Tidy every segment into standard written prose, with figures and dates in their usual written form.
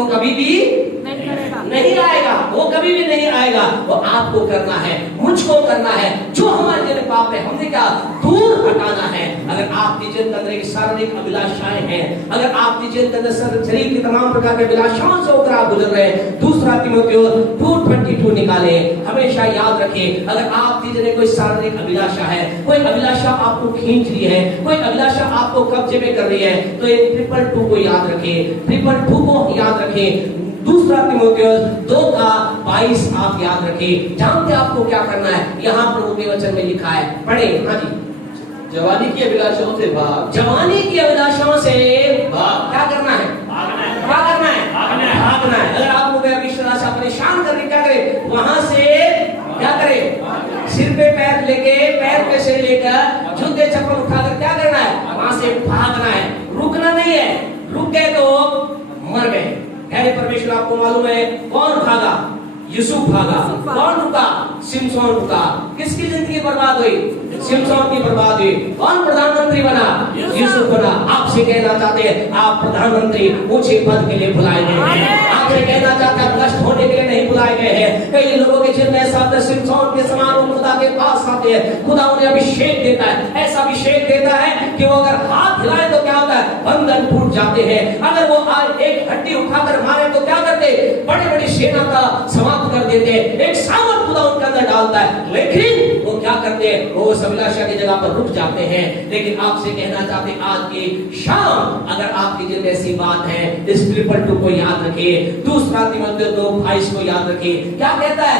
वो कभी भी नहीं आएगा, वो कभी भी नहीं आएगा। वो आपको करना है, मुझको करना है। जो हमारे दिल में पाप है हमने क्या दूर हटाना है। अगर आपके जीवन के अंदर एक शारीरिक अभिलाषाएं हैं, अगर आपके जीवन के अंदर शरीर की तमाम प्रकार की अभिलाषाओं से होकर आप गुजर रहे हैं, दूसरा तीमुथियुस 2:22 निकाले। हमेशा याद रखें, अगर आपके जीवन में कोई शारीरिक अभिलाषा है, कोई अभिलाषा आपको खींच रही है, कोई अभिलाषा आपको कब्जे में कर रही है, तो ये 222 को याद रखें, 222 को याद रखें। दूसरा तीमुथियुस 2:22 आप याद रखें। जानते आपको क्या करना है? यहाँ प्रभु के वचन में लिखा है, पढ़े। हाँ जी। जवानी की अभिलाषाओं से भाग, जवानी की अभिलाषाओं से भाग। क्या करना है? भागना है, क्या करना है? भागना है, भागना है। अगर आपको कोई अभिलाषा परेशान कर रही, क्या करे? वहां से क्या करे? सिर पे पैर लेके, पैर पे सिर लेकर, जूते चप्पल उठाकर क्या करना है? वहां से भागना है, रुकना नहीं है। रुक गए तो मर गए। अरे परमेश्वर आपको मालूम है कौन भागा? यूसुफ भागा। कौन रुका? सिमसोन रुका। किसकी जिंदगी बर्बाद हुई? सिमसोन की बर्बाद हुई। कौन प्रधानमंत्री बना? यूसुफ बना। आपसे कहना चाहते हैं आप प्रधानमंत्री ऊंचे पद के लिए बुलाए गए हैं। आपसे कहना चाहते हैं भ्रष्ट होने के लिए नहीं बुलाए गए हैं। कई लोगों के जीवन में ऐसा सिमसोन के समान वो खुदा के पास आते हैं, खुदा उन्हें अभिषेक देता है, ऐसा अभिषेक देता है कि वो अगर हाथ हिलाए तो क्या होता है? बंधन टूट जाते हैं। अगर वो आज एक हड्डी उठाकर मारे तो क्या करते? बड़ी बड़ी सेना का समाप्त कर देते। एक सामर्थ खुदा उनके अंदर डालता है, लेकिन वो क्या करते हैं? वो अभिलाषा की जगह पर रुक जाते हैं। लेकिन आपसे कहना चाहते हैं आज की शाम अगर आपकी जिंदगी में ऐसी बात है, इस 222 को याद रखिए। दूसरा तीमुथियुस 2:22 को याद रखिए। क्या कहता है?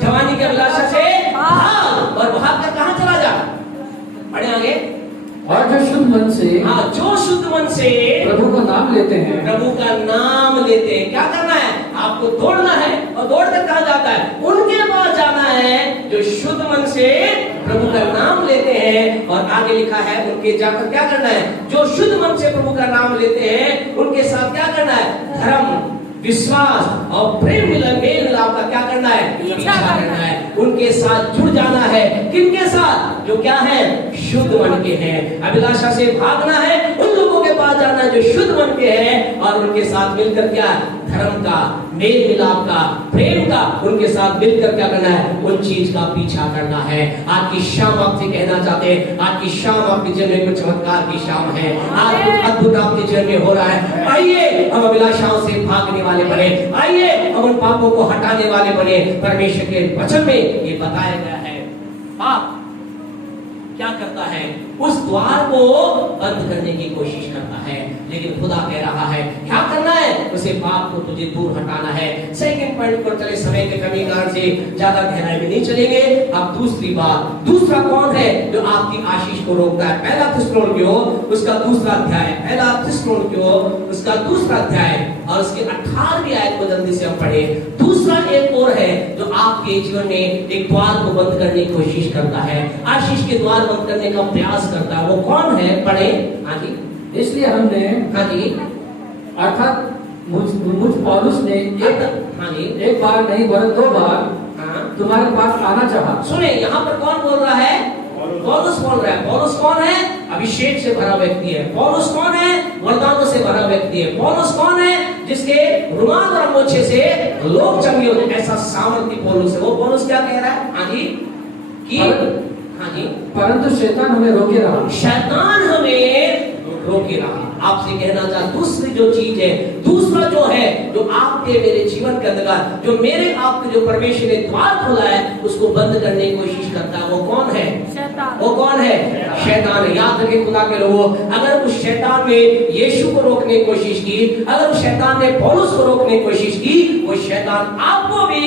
जवानी की अभिलाषा से भाग, और भाग कर कहां चला जा? पढ़े आगे। और जो शुद्ध मन से, हाँ, जो शुद्ध मन से प्रभु का नाम लेते हैं, प्रभु का नाम लेते हैं। क्या करना है? आपको दौड़ना है, और दौड़कर कहां जाता है? उनके पास जाना है जो शुद्ध मन से प्रभु का नाम लेते हैं। और आगे लिखा है उनके जाकर क्या करना है? जो शुद्ध मन से प्रभु का नाम लेते हैं उनके साथ क्या करना है? धर्म, विश्वास और प्रेम मेल मिलाप का क्या करना है? पीछा करना है। उनके साथ जुड़ जाना है। किनके साथ? जो क्या है? शुद्ध मन के हैं। अभिलाषा से भागना है, उन लोगों के पास जाना है जो शुद्ध मन के हैं, और उनके साथ मिलकर क्या? धर्म का, मेल मिलाप का, प्रेम का, उनके साथ मिलकर क्या करना है? उन चीज का पीछा करना है। आज की शाम आपसे कहना चाहते हैं, आज की शाम आपके जीवन में कुछ चमत्कार की शाम है। आज कुछ अद्भुत आपके जीवन में हो रहा है। आइए हम अभिलाषाओं से भागने वाले बने, आइए हम उन पापों को हटाने वाले बने। परमेश्वर के वचन में ये बताया गया है। पाप क्या करता है? उस द्वार को बंद करने की कोशिश करता है, लेकिन खुदा कह रहा है क्या करना है? उसे पाप को तुझे दूर हटाना है। सेकंड पॉइंट पर चले, समय के कमी कारण से ज्यादा गहराई में नहीं चलेंगे। अब दूसरी बात, दूसरा कौन है जो आपकी आशीष को रोकता है? पहला थिस्सलुनीकियों उसका दूसरा अध्याय, पहला थिस्सलुनीकियों उसका दूसरा अध्याय और उसके 18वीं आयत को जल्दी से हम पढ़े। दूसरा एक और है जो आपके जीवन में एक द्वार को बंद करने की कोशिश करता है, आशीष के द्वार बंद करने का प्रयास करता है। वो कौन है? पढ़े। हाँ जी। इसलिए हमने, हाँ जी, अर्थात मुझ पौलुस ने हाँ जी, एक बार नहीं वरन 2 बार हाँ, तुम्हारे पास आना चाहा। सुने यहाँ पर कौन बोल रहा है? पौलुस बोल रहा है। पौलुस कौन है? अभिषेक से भरा व्यक्ति है। पौलुस कौन है? वरदानों से भरा व्यक्ति है। पौलुस कौन है? जिसके रुमाल और अंगोछे से लोग चंगे होते हैं, ऐसा सामर्थ्य पौलुस है। वो पौलुस क्या कह रहा है? हाँ जी, कि हाँ जी, परंतु शैतान हमें रोके रहा। शैतान हमें रोके रहा। आपसे कहना चाहता, दूसरी जो चीज है, दूसरा जो है जो आपके मेरे जीवन के अंदर जो मेरे आपके जो परमेश्वर ने द्वार खोला है उसको बंद करने की कोशिश करता है, वो कौन है? शैतान। वो कौन है? शैतान है। याद रखें खुदा के लोगों, अगर उस शैतान ने यीशु को रोकने की कोशिश की, अगर उस शैतान ने पौलुस को रोकने की कोशिश की, वो शैतान आपको भी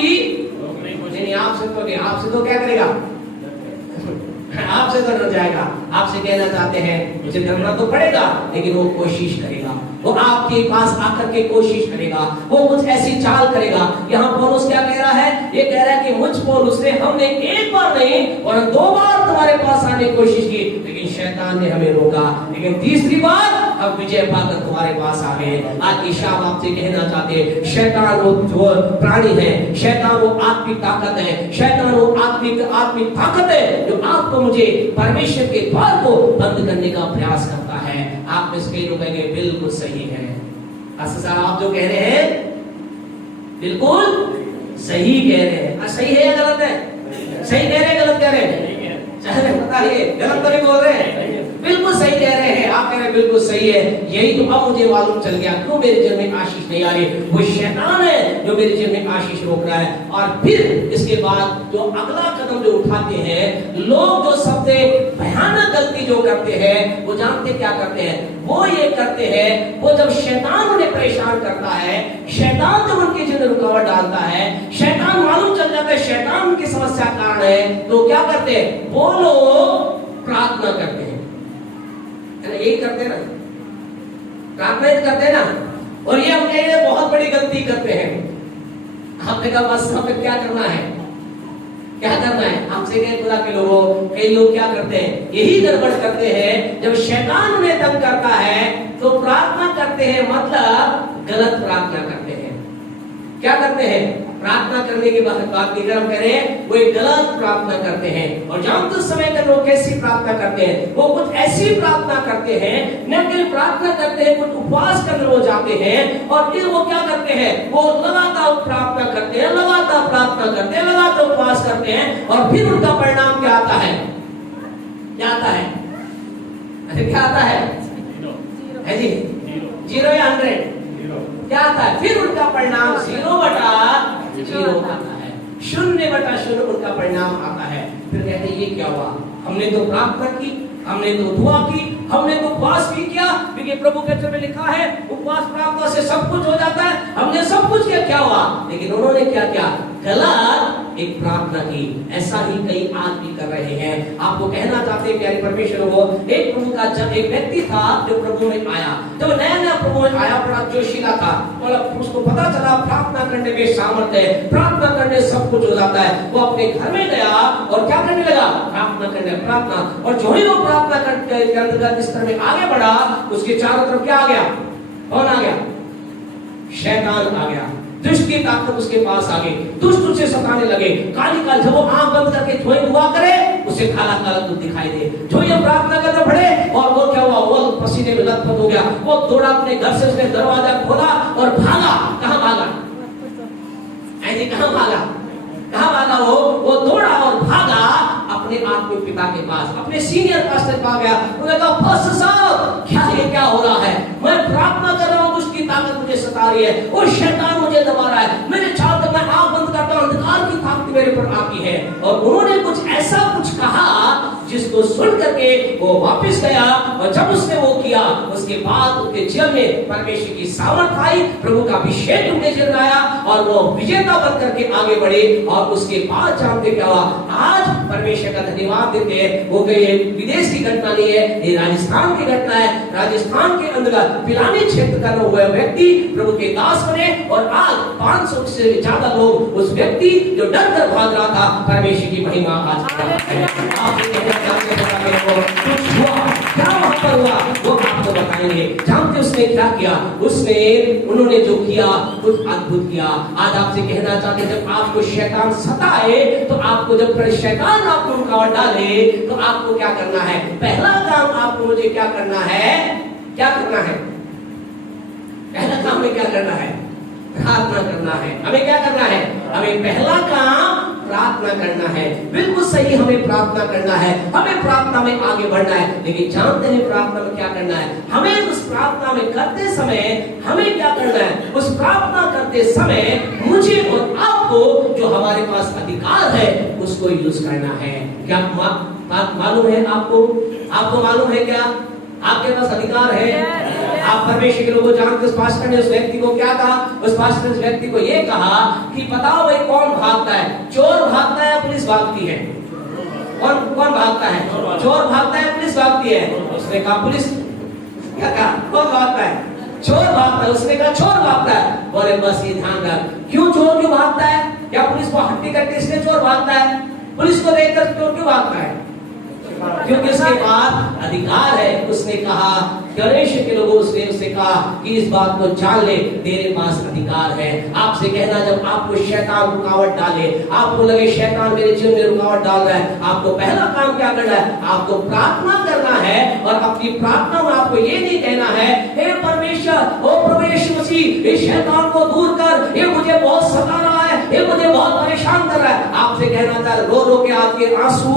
रोकने की कोशिश नहीं। आपसे तो क्या करेगा? आपसे तो डर जाएगा। आपसे कहना चाहते हैं मुझे डरना तो पड़ेगा, लेकिन वो कोशिश करेगा, वो आपके पास आकर के कोशिश करेगा, वो कुछ ऐसी चाल करेगा। यहाँ पौलुस क्या कह रहा है? ये कह रहा है कि मुझ पौलुस ने, हमने एक बार नहीं और 2 बार तुम्हारे पास आने की कोशिश की, लेकिन शैतान ने हमें रोका, लेकिन तीसरी बार अब विजय पाकर तुम्हारे पास आ गए। आज की शाम आपसे कहना चाहते, शैतान वो जो प्राणी है, शैतान वो आत्मिक ताकत है, शैतान वो आत्मिक ताकत है जो आपको मुझे परमेश्वर के द्वार को बंद करने का प्रयास करता है। आप में से कई लोग कहेंगे बिल्कुल सही है, पास्टर साहब आप जो कह रहे हैं बिल्कुल सही कह रहे हैं। सही है या गलत है? सही कह रहे हैं गलत कह रहे हैं? चाहे बताइए, गलत तो नहीं बोल रहे हैं, बिल्कुल सही कह रहे हैं। आप कह रहे हैं बिल्कुल सही है। यही तो अब मुझे मालूम चल गया क्यों मेरे जीवन में आशीष नहीं आ रही। वो शैतान है जो मेरे जीवन में आशीष रोक रहा है। और फिर इसके बाद जो अगला कदम जो उठाते हैं लोग, जो सबसे भयानक गलती जो करते हैं वो जानते क्या करते हैं? वो ये करते हैं, वो जब शैतान उन्हें परेशान करता है, शैतान जब उनके जीवन में रुकावट डालता है, शैतान मालूम चल जाता है शैतान उनकी समस्या का कारण है, तो क्या करते हैं? वो लोग प्रार्थना करते हैं, है ना? यही करते ना, प्रार्थना करते हैं ना। और ये हम कह बहुत बड़ी गलती करते हैं। आपने कहा बस हमें क्या करना है, क्या करना है? आपसे कहे खुदा के लोगों, कई लोग क्या करते हैं, यही गड़बड़ करते हैं। जब शैतान उन्हें तंग करता है तो प्रार्थना करते हैं, मतलब गलत प्रार्थना करते हैं। क्या करते हैं? प्रार्थना करने की बात नहीं कर, हम कह रहे हैं वो एक गलत प्रार्थना करते हैं। और जानते उस समय के लोग कैसी प्रार्थना करते हैं? वो कुछ ऐसी प्रार्थना करते हैं, न केवल प्रार्थना करते हैं, कुछ उपवास करने वो जाते हैं। और फिर वो क्या करते हैं? वो लगातार प्रार्थना करते हैं, लगातार प्रार्थना करते हैं, लगातार उपवास करते हैं। और फिर उनका परिणाम क्या आता है? क्या आता है? अरे क्या आता है? है जी, 0 या 100? क्या आता है? फिर उनका परिणाम 0/0 आता है, 0/0 उनका परिणाम आता है। फिर कहते हैं ये क्या हुआ? हमने तो प्रार्थना की, हमने तो दुआ की, हमने तो उपवास भी किया, क्योंकि प्रभु के वचन में लिखा है उपवास प्रार्थना से सब कुछ हो जाता है। हमने सब कुछ किया, क्या हुआ? लेकिन उन्होंने क्या किया? गलत एक प्रार्थना की। ऐसा ही कई आदमी कर रहे हैं। आपको कहना चाहते हैं प्यारे परमेश्वर को, एक प्रभु का जब एक व्यक्ति था जो प्रभु में आया, जब नया नया प्रभु में आया, बड़ा जोशीला था, मतलब उसको पता चला प्रार्थना करने में सामर्थ्य है, प्रार्थना करने सब कुछ हो जाता है। वो अपने घर में गया और क्या करने लगा? प्रार्थना करने, प्रार्थना। और जो ही वो प्रार्थना करके अंतर्गत इस तरह में आगे बढ़ा, उसके चारों तरफ क्या आ गया? कौन आ गया? शैतान आ गया। दुष्ट की ताकत उसके पास आ गई, दुष्ट उसे सताने लगे। काली काल, जब वो आंख बंद करके जो ही दुआ करे उसे काला काला दूध दिखाई दे। जो ये प्रार्थना करने बढ़े और वो क्या हुआ? वो पसीने में लथपथ हो गया। वो दौड़ा अपने घर से, उसने दरवाजा खोला और भागा। कहां भागा? ऐसे कहां भागा? कहां भागा? वो दौड़ा और भागा अपने आत्मिक पिता के पास, अपने सीनियर पास्टर पास गया। उन्होंने कहा पास्टर साहब क्या हो रहा है? मैं प्रार्थना कर रहा हूं, उसकी ताकत मुझे सता रही है, और शैतान मुझे दबा रहा है। मेरे चारों तरफ मैं आंख बंद करता हूं, अंधकार की ताकत मेरे पर आती है। और उन्होंने कुछ ऐसा कुछ कहा जिसको सुन करके वो वापस गया। और जब उसने वो किया, उसके बाद उनके जीवन में परमेश्वर की सामर्थ आई, प्रभु का अभिषेक उनके जीवन में आया और वो विजेता बन करके आगे बढ़े। और उसके बाद जानते क्या हुआ? आज परमेश्वर का धन्यवाद देते हैं। वो कोई विदेश की घटना नहीं है, ये राजस्थान की घटना है। राजस्थान के अंदर पिलानी क्षेत्र का हुआ व्यक्ति प्रभु के दास बने और आज 500 से ज्यादा लोग, उस व्यक्ति जो डर कर भाग रहा था, परमेश्वर की महिमा आज कुछ हुआ, क्या वहां पर हुआ वो आपको बताएंगे। जानते उसने क्या किया? उन्होंने जो किया कुछ अद्भुत किया। आज आपसे कहना चाहते, जब आपको शैतान सताए, तो आपको जब शैतान आपको रुकावट डाले, तो आपको क्या करना है? पहला काम आपको मुझे क्या करना है? क्या करना है? पहला काम में क्या करना है? प्रार्थना करना है। हमें क्या करना है? हमें पहला काम प्रार्थना करना है। बिल्कुल सही, हमें प्रार्थना करना है, हमें प्रार्थना में आगे बढ़ना है। लेकिन जानते हैं प्रार्थना में क्या करना है? हमें उस प्रार्थना में करते समय हमें क्या करना है? उस प्रार्थना करते समय मुझे और आपको जो हमारे पास अधिकार है उसको यूज करना है। क्या बात मालूम है आपको? आपको मालूम है क्या आपके पास अधिकार है? आप परमेश्वर के लोगों जानते, उस पास्टर ने उस व्यक्ति को क्या कहा? उस पास्टर ने उस व्यक्ति को ये कहा कि बताओ भाई कौन भागता है? चोर भागता है या पुलिस भागती है? कौन भागता है? चोर भागता है, पुलिस भागती है? उसने कहा पुलिस। क्या कहा? कौन भागता है? चोर भागता है। उसने कहा चोर भागता है। बोले बस ये ध्यान रख, क्यों चोर क्यों भागता है? क्या पुलिस को हट्टी करके इसलिए चोर भागता है? पुलिस को देखकर चोर क्यों भागता है? क्योंकि उसके पास अधिकार है। उसने कहा, गणेश के लोगों उसने कहा कि इस बात को जान ले, तेरे पास अधिकार है। आपसे कहना, जब आपको शैतान रुकावट डाले, आपको लगे शैतान मेरे जीवन में रुकावट डाल रहा है, आपको पहला काम क्या करना है? आपको प्रार्थना करना है। और अपनी प्रार्थना में आपको ये नहीं कहना है हे परमेश्वर ओ प्रभु यीशु मसीह, इस शैतान को दूर कर, ये मुझे बहुत सता रहा है, ये मुझे बहुत परेशान कर रहा है। आपसे कहना था, रो रो के आपके आंसू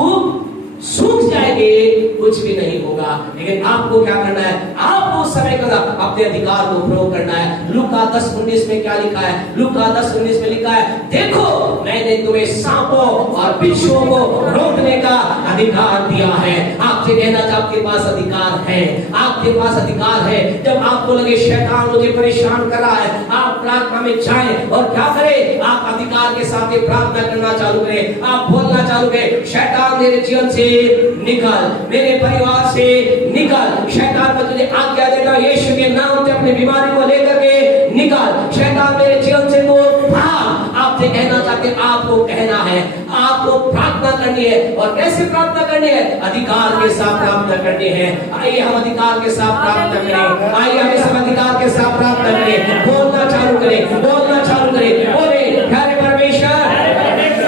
सूख जाएंगे, कुछ भी नहीं होगा। लेकिन आपको क्या करना है? आपको उस समय का अपने अधिकार को प्रयोग करना है। लूका 10:19 में क्या लिखा है? लूका 10:19 में लिखा है, देखो मैंने तुम्हें सांपों और बिच्छुओं को रोकने का अधिकार दिया है। आपसे कहना था, आपके पास अधिकार है, आपके पास अधिकार है। जब आपको लगे शैतान मुझे परेशान कर रहा है, आप प्रार्थना में जाएं और क्या करें? आप अधिकार के साथ प्रार्थना करना चालू करें, आप बोलना चालू करें, शैतान मेरे जीवन से निकल, मेरे परिवार से निकल। शैतान को तुझे आज्ञा देता हूं, यीशु के नाम से अपनी बीमारी को लेकर के निकल। शैतान मेरे जीवन से तो भाग। आपसे कहना चाहते, आपको कहना है, आपको प्रार्थना करनी है। और कैसे प्रार्थना करनी है? अधिकार के साथ प्रार्थना करनी है। आइए हम अधिकार के साथ प्रार्थना करें, आइए हम सब अधिकार के साथ प्रार्थना करें, बोलना चालू करें, बोलना चालू करें। बोले, प्यारे परमेश्वर,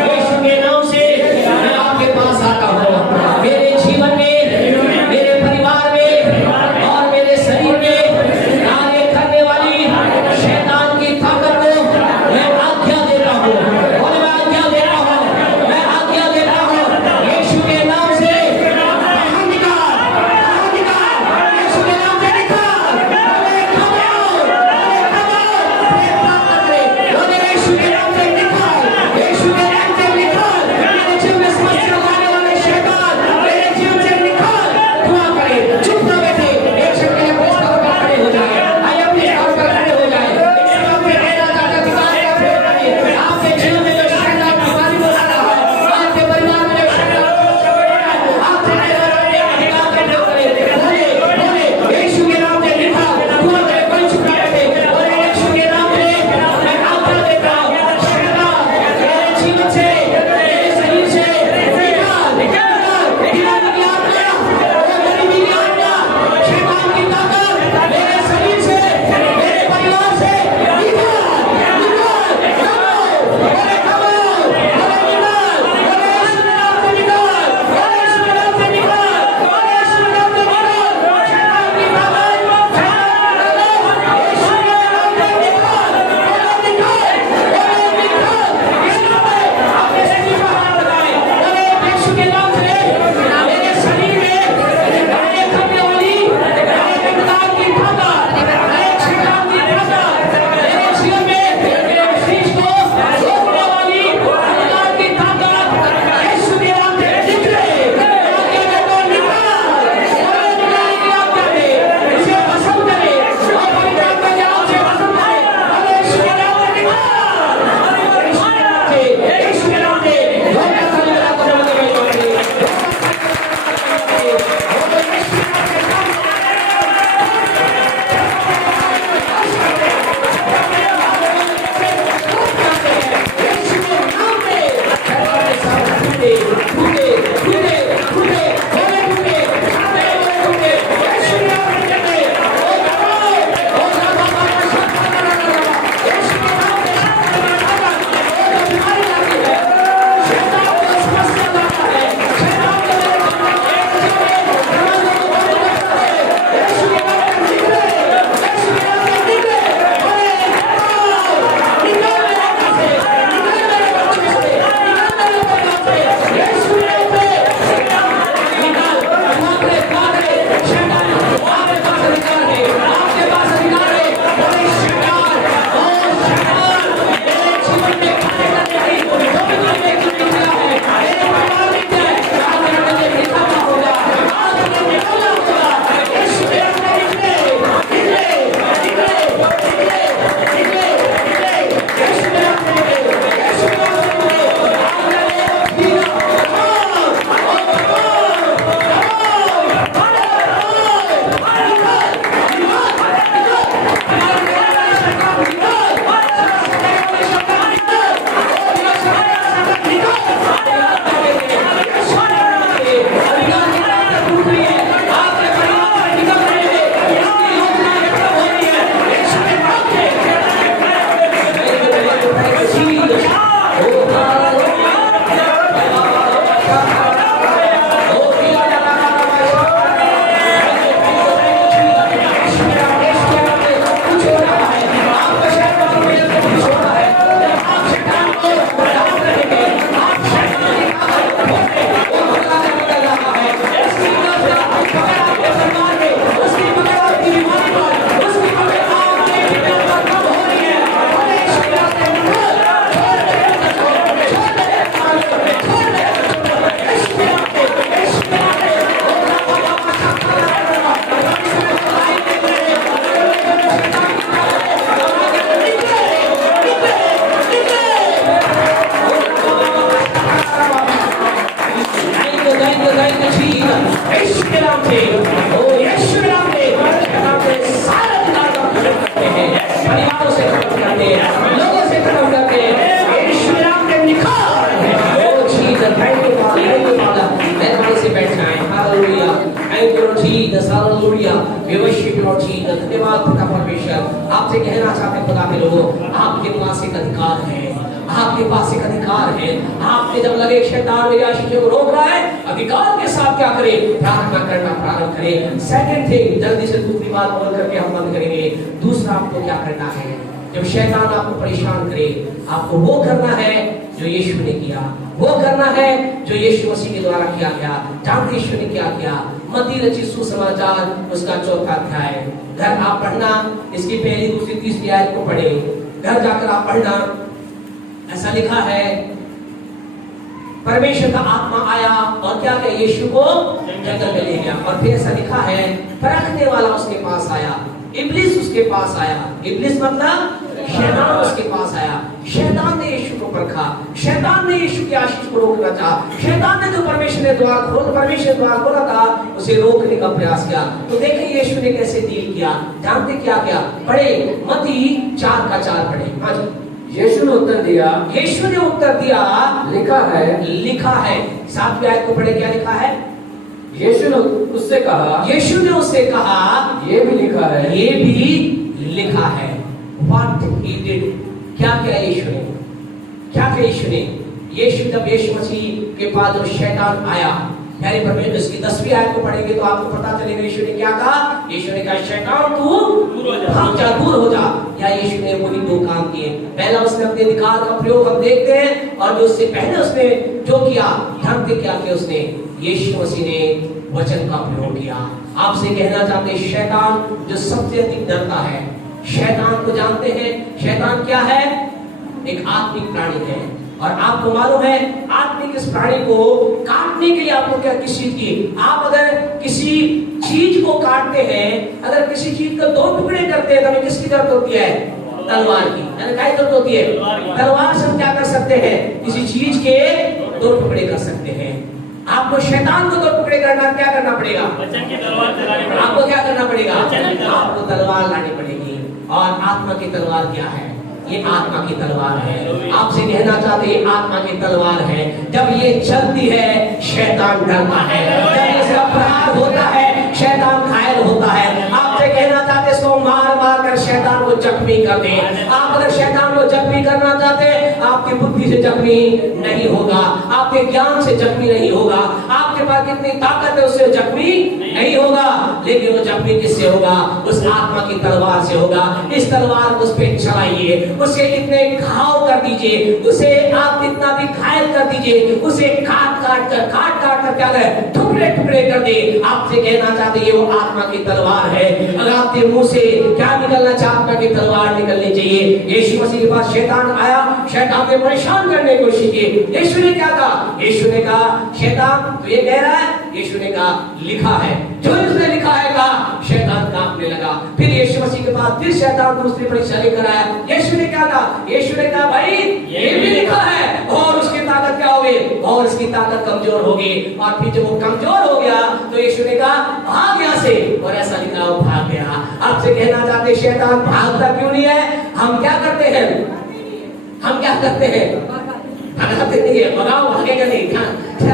यीशु के नाम से मैं आपके पास आता हूं। मेरे जीवन में, मेरे परिवार में और मेरे शरीर में कार्य करने वाली शैतान की ताकत को मैं आज्ञा देता हूं। और मैं आज्ञा देता हूं, मैं आज्ञा देता हूं, यीशु के नाम से बाहर निकाल, बाहर निकाल, यीशु के नाम से निकाल। We worship you, Lord Jesus. धन्यवाद पिता परमेश्वर। आपसे कहना चाहते खुदा के लोगों, आपके पास एक अधिकार है, आपके पास एक अधिकार है। आपके जब लगे शैतान मेरी आशीष को रोक रहा है, अधिकार के साथ क्या करें? प्रार्थना करना प्रारंभ करें। सेकंड थिंग, जल्दी से दूसरी बात बोल करके हम बंद करेंगे। दूसरा आपको क्या करना है? जब शैतान आपको परेशान करे, आपको वो करना है जो यीशु ने किया, वो करना है जो यीशु मसीह के द्वारा किया गया। जानते यीशु ने क्या किया? मत्ती रचित सुसमाचार उसका 4था अध्याय, घर आप पढ़ना, इसकी पहली दूसरी तीसरी आयत को पढ़े, घर जाकर आप पढ़ना। ऐसा लिखा है, परमेश्वर का आत्मा आया और क्या किया? यीशु को जंगल में ले गया। और फिर ऐसा लिखा है, परखने वाला उसके पास आया, इब्लिस उसके पास आया। इब्लिस मतलब शैतान उसके पास आया। शैतान ने यीशु को परखा, शैतान ने यीशु की आशीष को रोकना चाहा, शैतान ने जो परमेश्वर द्वार खोला था उसे रोकने का प्रयास किया। तो देखिए यीशु ने कैसे डील किया। जानते क्या किया? पढ़े मत्ती 4:4 पढ़े। हाँ जी। यीशु ने उत्तर दिया, यीशु ने उत्तर दिया, लिखा है। 7वीं आयत को पढ़े, क्या लिखा है? यीशु ने उससे कहा, ये भी लिखा है। What he did, क्या किया यीशु ने? जब यीशु मसीह के पास जब शैतान आया, प्यारे परमेश्वर, इसकी 10वीं आयत को पढ़ेंगे तो आपको पता चलेगा यीशु ने क्या कहा। यीशु ने कहा, शैतान तू भाग जा, दूर हो जा। या यीशु ने वही 2 काम किए। पहला उसने अपने अधिकार का प्रयोग हम देखते हैं, और जो उससे पहले उसने जो किया, जानते क्या किया उसने? यीशु मसीह ने वचन का प्रयोग किया। आपसे कहना चाहते, शैतान जो सबसे अधिक डरता है, शैतान को जानते हैं, शैतान क्या है? एक आत्मिक प्राणी है। और आपको मालूम है, आत्मिक इस प्राणी को काटने के लिए आपको क्या, किस चीज की, आप अगर किसी चीज को काटते हैं, अगर किसी चीज को 2 टुकड़े करते हैं, तो हमें किसकी जरूरत होती है? तलवार की। क्या जरूरत होती है? तलवार से हम क्या कर सकते हैं? किसी चीज के 2 टुकड़े कर सकते हैं। आपको शैतान को 2 टुकड़े करना, क्या करना पड़ेगा? वचन की तलवार चलानी पड़ेगी। आपको क्या करना पड़ेगा? आपको तलवार लानी पड़ेगी। और आत्मा की तलवार क्या है? ये आत्मा की तलवार है। आपसे कहना चाहते हैं, आत्मा की तलवार है। जब ये चलती है, शैतान डरता है। जब इसका प्रहार होता है, शैतान घायल होता है। आपसे कहना चाहते, इसको मार मार कर शैतान को जख्मी कर दे। आप अगर शैतान को जख्मी करना चाहते हैं, आपकी बुद्धि से जख्मी नहीं होगा, आपके ज्ञान से जख्मी नहीं होगा, आपके पास कितनी ताकत है उससे जख्मी नहीं होगा। लेकिन वो जख्मी किससे होगा? उस आत्मा की तलवार से होगा। इस तलवार को उस पे चलाइए, उसे इतने घाव कर दीजिए, उसे आप इतना भी घायल कर दीजिए, उसे काट काट कर क्या करे? टुकड़े टुकड़े कर दे। आपसे कहना चाहते, ये वो आत्मा की तलवार है। अगर आपके मुंह से क्या निकलना चाहिए? आत्मा की तलवार निकलनी चाहिए। यीशु मसीह के पास शैतान आया, शैतान ने परेशान करने की कोशिश की। यीशु ने क्या कहा? यीशु ने कहा, शैतान तो ये कह रहा है? यीशु ने कहा, लिखा है। जो इसने लिखा है कहा, शैतान कांपने लगा। फिर यीशु मसीह के पास फिर शैतान दूसरी परीक्षा लेकर आया। यीशु ने क्या कहा? यीशु ने कहा, भाई ये भी लिखा है। और उसकी ताकत क्या होगी? और इसकी ताकत कमजोर होगी। और फिर जब वो कमजोर हो गया तो यीशु ने कहा, भाग यहाँ से। और ऐसा लिखा, वो भाग गया। आपसे कहना चाहते, शैतान भागता क्यों नहीं है? हम क्या करते हैं? भागते नहीं है। भगाओ, भागेगा नहीं। क्या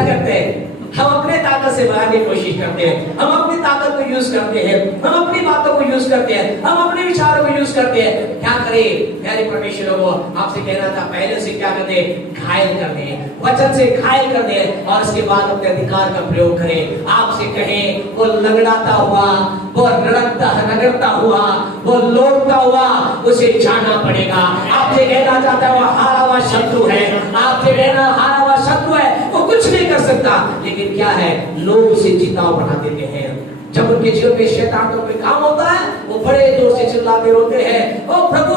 करते हैं? हम अपने ताकत से बढ़ाने की कोशिश करते हैं, हम अपनी ताकत को यूज करते हैं, हम अपनी बातों को यूज करते हैं, हम अपने विचारों को यूज करते हैं। क्या करें प्यारे परमेश्वर को? आपसे कहना था, पहले से क्या करते? घायल कर दे, वचन से घायल कर दे, और उसके बाद अपने अधिकार का प्रयोग करें। आपसे कहें, वो लंगड़ाता हुआ, वो रगड़ता हुआ, वो लौटता हुआ, उसे जाना पड़ेगा। आपसे कहना चाहता है, वो हारा हुआ शत्रु है। आपसे कहना, हारा हुआ शत्रु है, वो कुछ नहीं कर सकता। लेकिन क्या है? लोग उसे जिताऊ बना देते हैं। जब उनके जीवन में शैतान का कोई काम होता है, वो बड़े जोर से चिल्लाते रोते हैं, ओ प्रभु,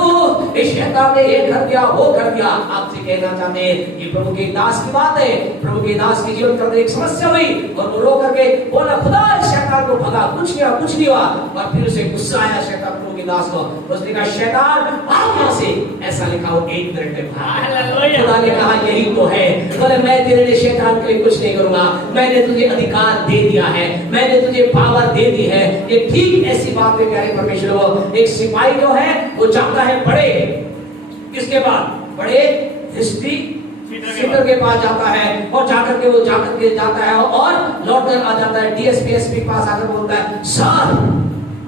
इस शैतान ने ये कर दिया, वो कर दिया। आपसे कहना चाहते हैं, ये प्रभु के दास की बात है। प्रभु के दास के जीवन में एक समस्या हुई और वो रो करके बोला, खुदा इस शैतान को भगा, कुछ नहीं हुआ। और फिर उसे गुस्सा आया शैतान प्रभु के दास को। उसने कहा, शैतान भाग यहाँ से। ऐसा लिखा हो, 1 मिनट में भाग। खुदा ने कहा, यही तो है। बोले, मैं तेरे लिए शैतान के लिए कुछ नहीं करूंगा, मैंने तुझे अधिकार दे दिया है, मैंने तुझे पावर दे दी है। ये ठीक ऐसी बात है प्यारे परमेश्वर को। एक सिपाही जो है वो जाता है बड़े, इसके बाद बड़े हिस्ट्री सीटर के पास जाता है, और जाकर के जाता है और लौट कर आ जाता है। डीएसपी एसपी के पास आकर बोलता है, सर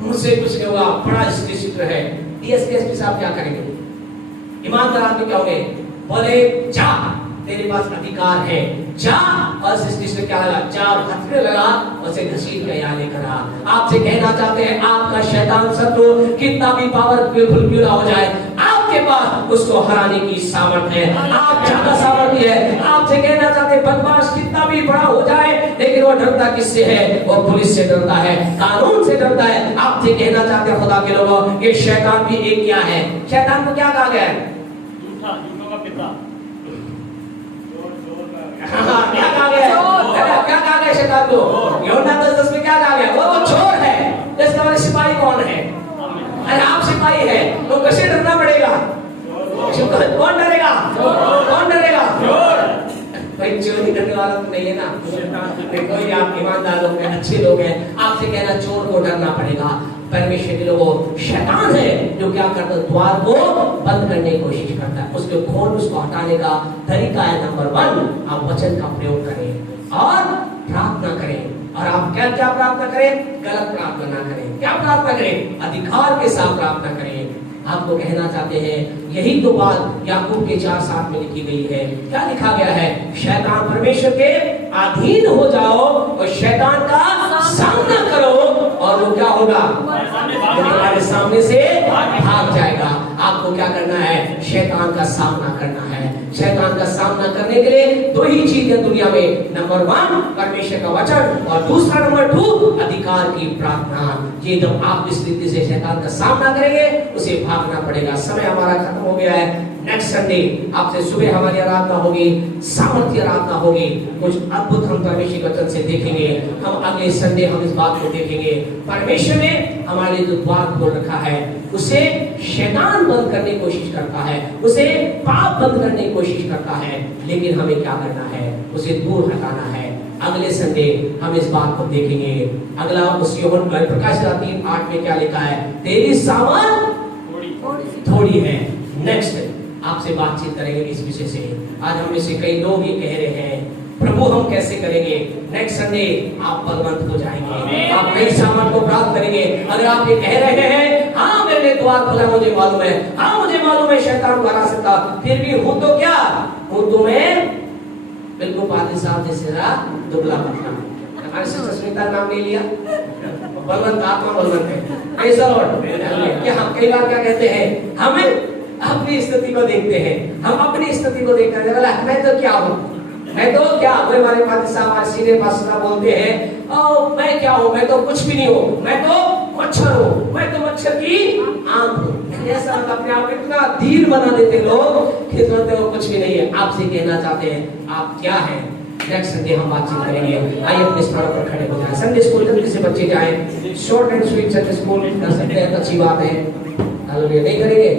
मुझसे कुछ नहीं होगा, बड़ा स्थिर है। डीएसपी साहब क्या करेंगे? ईमानदार आदमी क्या होंगे? बोले जा, तेरे पास अधिकार है, जा। और स्टेशन क्या लगा? जा और हथकड़े लगा, उसे घसीट के यहाँ लेकर आ। आपसे कहना चाहते हैं, आपका शैतान शत्रु कितना भी पावरफुल क्यों ना हो जाए, आपके पास उसको हराने की सामर्थ है। आप ज्यादा सामर्थ्य है। आपसे कहना चाहते हैं, बदमाश कितना भी बड़ा हो जाए, लेकिन वो डरता किससे है? वो पुलिस से डरता है, कानून से डरता है। आपसे कहना चाहते हैं, खुदा के लोगों, ये शैतान भी एक क्या है? शैतान को क्या कहा गया है? झूठों का पिता। क्या कहा गया? क्या कहा गया शैतान को? यूहन्ना 10:10 में क्या कहा गया? वो तो चोर है। इसका मतलब सिपाही कौन है? अरे आप सिपाही है, तो कैसे डरना पड़ेगा? कौन डरेगा? कौन डरेगा? भाई चोरी करने वाला तो नहीं है ना, कोई आप ईमानदार लोग हैं, अच्छे लोग हैं। आपसे कहना चोर को डरना पड़ेगा। परमेश्वर के लोगों, शैतान है जो क्या करता है? द्वार को बंद करने की कोशिश करता है। उसके खोल उसको हटाने का तरीका है नंबर 1, आप वचन का प्रयोग करें और प्रार्थना करें। और आप क्या क्या प्रार्थना करें? गलत प्रार्थना ना करें। क्या प्रार्थना करें? अधिकार के साथ प्रार्थना करें। आपको कहना चाहते हैं, यही तो बात याकूब के 4:7 में लिखी गई है। क्या लिखा गया है? शैतान परमेश्वर के अधीन हो जाओ और शैतान का सामना करो और वो क्या होगा? तुम्हारे सामने से भाग जाएगा। आपको क्या करना है? शैतान का सामना करना है। शैतान का सामना करने के लिए 2 ही चीज है दुनिया में, नंबर 1 परमेश्वर का वचन और दूसरा नंबर 2 अधिकार की प्रार्थना। ये जब आप इस रीति से शैतान का सामना करेंगे, उसे भागना पड़ेगा। समय हमारा खत्म हो गया है। नेक्स्ट संडे आपसे सुबह हमारी आराधना होगी, सामर्थ्य आराधना होगी। कुछ अद्भुत हम परमेश्वर वचन से देखेंगे। हम अगले संडे हम इस बात को देखेंगे, परमेश्वर ने हमारे लिए जो द्वार खोल रखा है, उसे शैतान बंद करने की कोशिश करता है, उसे पाप बंद करने की कोशिश करता है, लेकिन हमें क्या करना है? उसे दूर हटाना है। अगले संडे हम इस बात को देखेंगे। अगला उस यूहन्ना प्रकाश 3:8 में क्या लिखा है? तेरी सामर्थ थोड़ी है। नेक्स्ट आपसे बातचीत करेंगे इस विषय से। आज हम में से कई लोग ये कह रहे हैं, प्रभु हम कैसे करेंगे? नेक्स्ट संडे आप बलवंत हो जाएंगे, आप नई सामर्थ को प्राप्त करेंगे। अगर आप ये कह रहे हैं, हाँ मैंने द्वार खोला, मुझे मालूम है, हाँ मुझे मालूम है शैतान को हरा सकता, फिर भी हूं तो क्या? हूं तो मैं बिल्कुल पादरी साहब जैसे दुबला पतला। हमारे सिस्टर सुनीता नाम ले लिया, बलवंत आत्मा बलवंत है। ऐसा लॉर्ड क्या हम कई बार क्या कहते हैं? हमें अपनी स्थिति को देखते हैं, हम अपनी स्थिति को देखते हैं, मैं तो क्या हूँ, मैं तो क्या? वो हमारे पादरी साहब, हमारे सीनियर पास्टर साहब बोलते हैं, मैं क्या हूँ? मैं तो कुछ भी नहीं हूँ, मैं तो मच्छर हूँ, मैं तो मच्छर की आंख हूँ। ऐसा अपने आप इतना धीर बना देते लोग कि वो कुछ भी नहीं है। आपसे कहना चाहते हैं, आप क्या हैं? नेक्स्ट संडे हम बातचीत करेंगे। आइए अपने स्थानों पर खड़े हो जाएं। संडे स्कूल जल्दी से बच्चे जाएं, short and sweet Sunday school कर सकते हैं, अच्छी बात है। नहीं करेंगे?